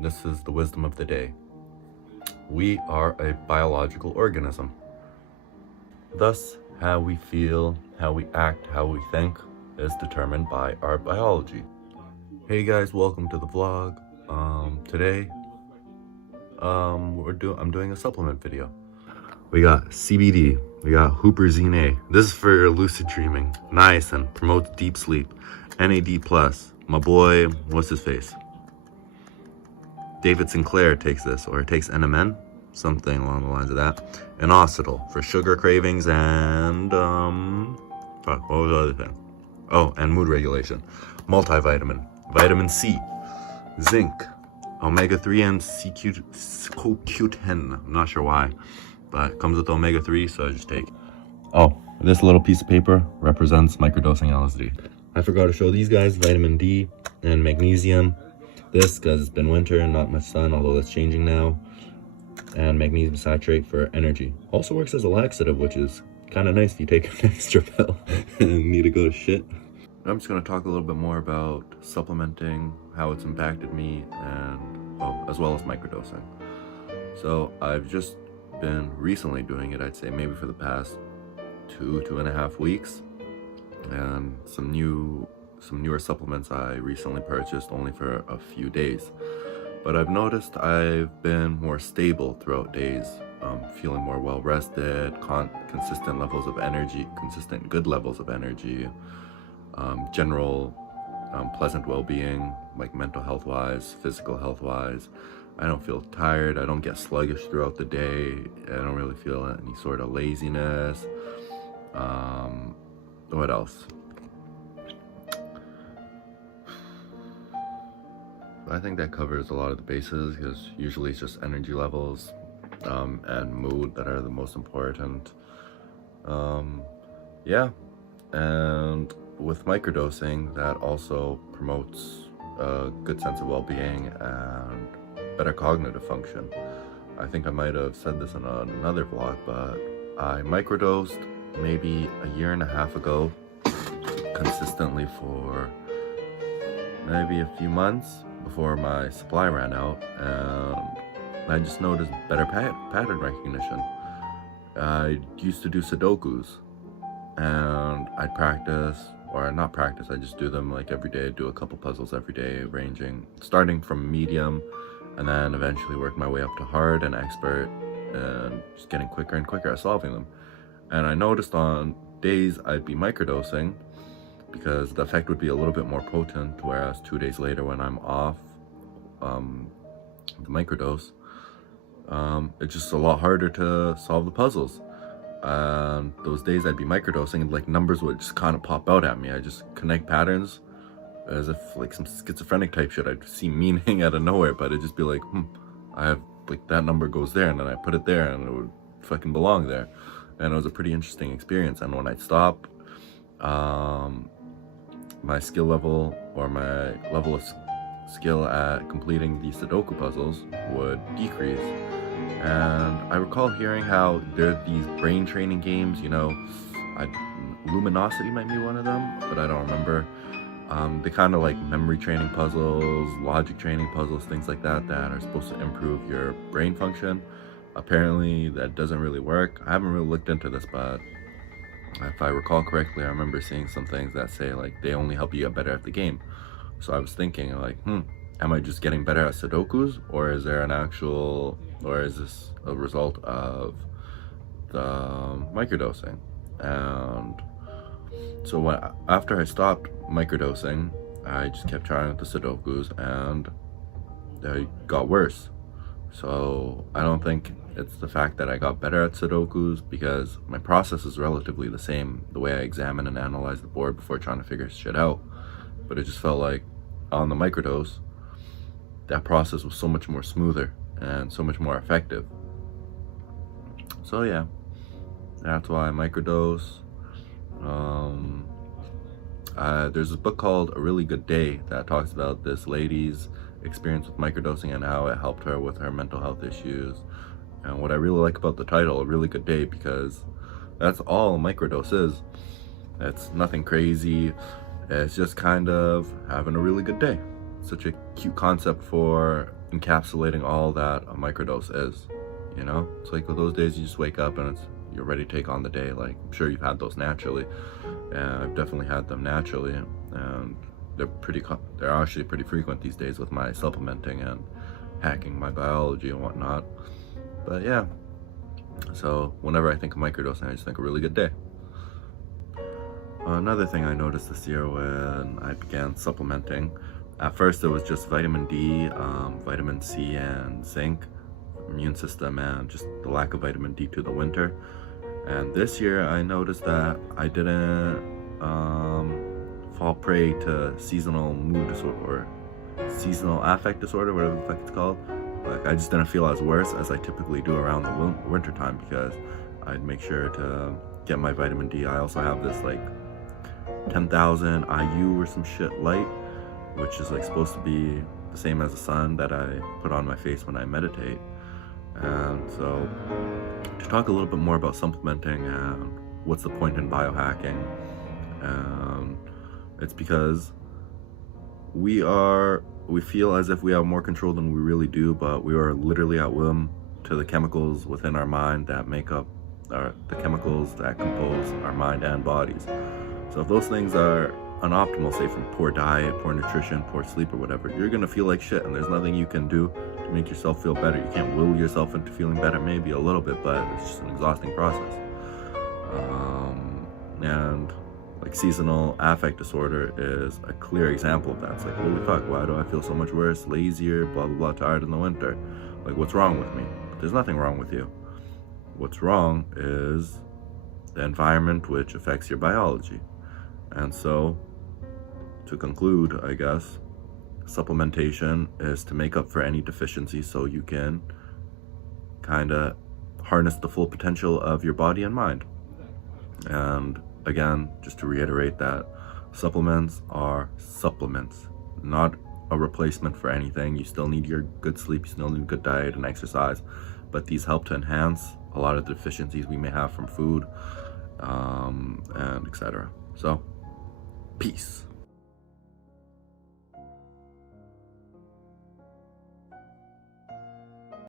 This is the wisdom of the day. We are a biological organism. Thus, how we feel, how we act, how we think is determined by our biology. Hey guys, welcome to the vlog. Today, I'm doing a supplement video. We got CBD, we got huperzine. This is for lucid dreaming. Niacin promotes deep sleep. NAD+, my boy, what's his face? David Sinclair takes this, or takes NMN, something along the lines of that. Inositol for sugar cravings and fuck, what was the other thing? Oh, and mood regulation. Multivitamin, vitamin C, zinc, omega-3 and CoQ10. I'm not sure why, but it comes with omega-3, so I just take it. Oh, this little piece of paper represents microdosing LSD. I forgot to show these guys vitamin D and magnesium. This, because it's been winter and not much sun, although that's changing now. And magnesium citrate for energy. Also works as a laxative, which is kind of nice if you take an extra pill and need to go to shit. I'm just going to talk a little bit more about supplementing, how it's impacted me, and as well as microdosing. So I've just been recently doing it, I'd say maybe for the past 2.5 weeks. And some newer supplements I recently purchased only for a few days. But I've noticed I've been more stable throughout days, feeling more well-rested, consistent levels of energy, consistent good levels of energy, general pleasant well-being, like mental health-wise, physical health-wise. I don't feel tired, I don't get sluggish throughout the day, I don't really feel any sort of laziness. What else? I think that covers a lot of the bases, because usually it's just energy levels and mood that are the most important. Yeah, and with microdosing, that also promotes a good sense of well-being and better cognitive function. I think I might have said this in another vlog, but I microdosed maybe 1.5 years ago, consistently for maybe a few months before my supply ran out, and I just noticed better pattern recognition. I used to do Sudokus, and I'd practice, or not practice, I just do them like every day, do a couple puzzles every day, starting from medium, and then eventually work my way up to hard and expert, and just getting quicker and quicker at solving them. And I noticed on days I'd be microdosing, because the effect would be a little bit more potent, whereas 2 days later when I'm off the microdose, it's just a lot harder to solve the puzzles. And those days I'd be microdosing and like numbers would just kind of pop out at me. I just connect patterns as if like some schizophrenic type shit. I'd see meaning out of nowhere, but it'd just be like, I have like that number goes there, and then I put it there and it would fucking belong there. And it was a pretty interesting experience. And when I'd stop, my skill level, or my level of skill at completing the Sudoku puzzles, would decrease. And I recall hearing how there are these brain training games, you know, Luminosity might be one of them, but I don't remember. They kind of like memory training puzzles, logic training puzzles, things like that, that are supposed to improve your brain function. Apparently that doesn't really work. I haven't really looked into this, but if I recall correctly, I remember seeing some things that say like they only help you get better at the game. So I was thinking like, am I just getting better at Sudokus, or is there or is this a result of the microdosing? And so after I stopped microdosing, I just kept trying with the Sudokus, and they got worse. So I don't think it's the fact that I got better at Sudokus, because my process is relatively the same, the way I examine and analyze the board before trying to figure shit out. But it just felt like on the microdose, that process was so much more smoother and so much more effective. So yeah, that's why I microdose. There's this book called A Really Good Day that talks about this lady's experience with microdosing and how it helped her with her mental health issues. And what I really like about the title, A Really Good Day, because that's all microdose is. It's nothing crazy. It's just kind of having a really good day. such a cute concept for encapsulating all that a microdose is, you know? It's like those days you just wake up and you're ready to take on the day. Like, I'm sure you've had those naturally, and I've definitely had them naturally, and they're actually pretty frequent these days with my supplementing and hacking my biology and whatnot. But yeah, so whenever I think of microdosing, I just think a really good day. Another thing I noticed this year when I began supplementing, at first it was just vitamin D, vitamin C, and zinc, immune system, and just the lack of vitamin D to the winter. And this year I noticed that I didn't fall prey to seasonal mood disorder or seasonal affect disorder, whatever the fuck it's called. Like, I just didn't feel as worse as I typically do around the winter time, because I'd make sure to get my vitamin D. I also have this like 10,000 IU or some shit light, which is like supposed to be the same as the sun that I put on my face when I meditate. And so to talk a little bit more about supplementing and what's the point in biohacking, it's because we feel as if we have more control than we really do, but we are literally at whim to the chemicals within our mind that make up the chemicals that compose our mind and bodies. So if those things are unoptimal, say from poor diet, poor nutrition, poor sleep, or whatever, you're gonna feel like shit, and there's nothing you can do to make yourself feel better. You can't will yourself into feeling better, maybe a little bit, but it's just an exhausting process. And like seasonal affect disorder is a clear example of that. It's like, holy fuck, why do I feel so much worse, lazier, blah blah blah, tired in the winter? Like, what's wrong with me? There's nothing wrong with you. What's wrong is the environment, which affects your biology. And so, to conclude, I guess, supplementation is to make up for any deficiency so you can kind of harness the full potential of your body and mind. And again, just to reiterate that supplements are supplements, not a replacement for anything. You still need your good sleep, you still need good diet and exercise, but these help to enhance a lot of the deficiencies we may have from food, and etc. So, peace.